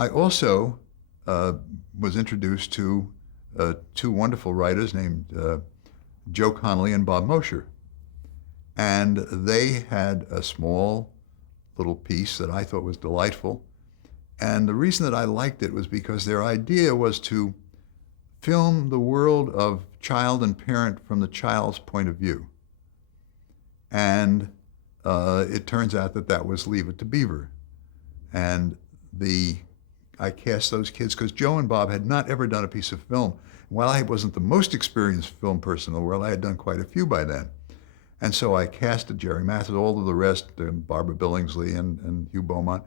I also was introduced to two wonderful writers named Joe Connolly and Bob Mosher. And they had a small little piece that I thought was delightful. And the reason that I liked it was because their idea was to film the world of child and parent from the child's point of view. And it turns out that that was Leave It to Beaver. And I cast those kids because Joe and Bob had not ever done a piece of film. While I wasn't the most experienced film person in the world, I had done quite a few by then. And so I casted Jerry Mathis, all of the rest, Barbara Billingsley and Hugh Beaumont.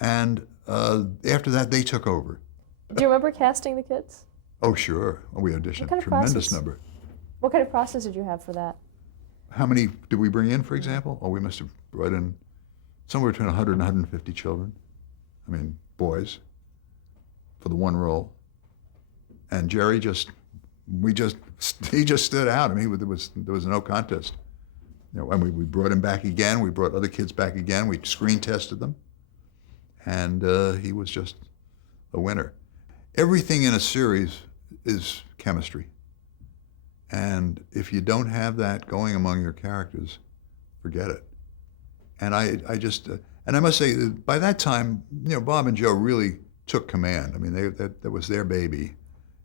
And after that, they took over. Do you remember casting the kids? Oh, sure. We auditioned a tremendous number. What kind of process did you have for that? How many did we bring in, for example? Oh, we must have brought in somewhere between 100 and 150 children. I mean, boys, for the one role. And Jerry he just stood out. I mean, there was no contest. You know, and we brought him back again. We brought other kids back again. We screen tested them. And he was just a winner. Everything in a series is chemistry. And if you don't have that going among your characters, forget it. And and I must say, by that time, you know, Bob and Joe really took command. I mean, that was their baby.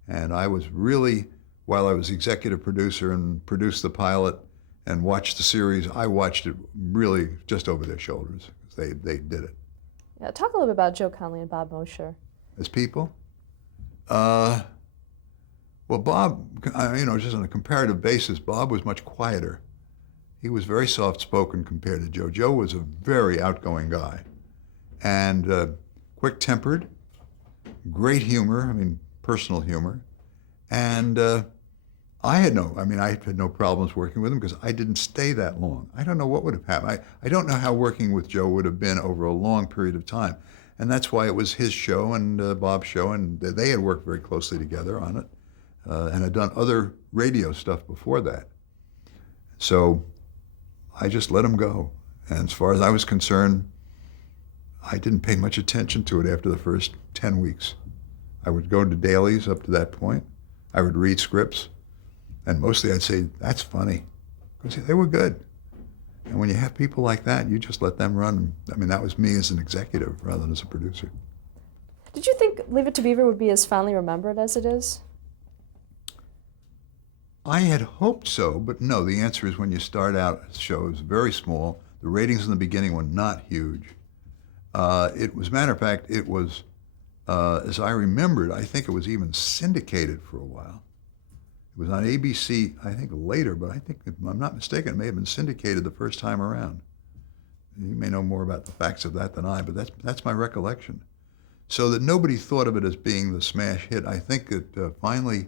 And I was really, while I was executive producer and produced the pilot and watched the series, I watched it really just over their shoulders. They did it. Yeah, talk a little bit about Joe Connolly and Bob Mosher. As people? Well, Bob, you know, just on a comparative basis, Bob was much quieter. He was very soft-spoken compared to Joe. Joe was a very outgoing guy and quick-tempered, great humor, I mean, personal humor. And I had no problems working with him because I didn't stay that long. I don't know what would have happened. I don't know how working with Joe would have been over a long period of time. And that's why it was his show and Bob's show, and they had worked very closely together on it and had done other radio stuff before that. So I just let him go. And as far as I was concerned, I didn't pay much attention to it after the first 10 weeks. I would go to dailies up to that point. I would read scripts, and mostly I'd say, that's funny, because they were good. And when you have people like that, you just let them run. I mean, that was me as an executive rather than as a producer. Did you think Leave It to Beaver would be as fondly remembered as it is? I had hoped so, but no, the answer is when you start out, the show is very small. The ratings in the beginning were not huge. It was, matter of fact, it was, as I remembered, I think it was even syndicated for a while. It was on ABC, I think later, but I think, if I'm not mistaken, it may have been syndicated the first time around. You may know more about the facts of that than I, but that's my recollection. So that nobody thought of it as being the smash hit. I think that finally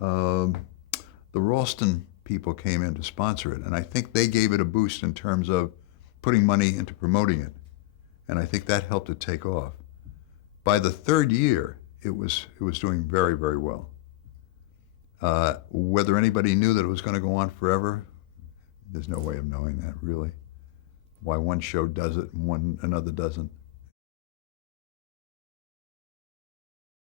the Ralston people came in to sponsor it, and I think they gave it a boost in terms of putting money into promoting it, and I think that helped it take off. By the third year, it was doing very, very well. Whether anybody knew that it was going to go on forever, there's no way of knowing that, really. Why one show does it and another doesn't.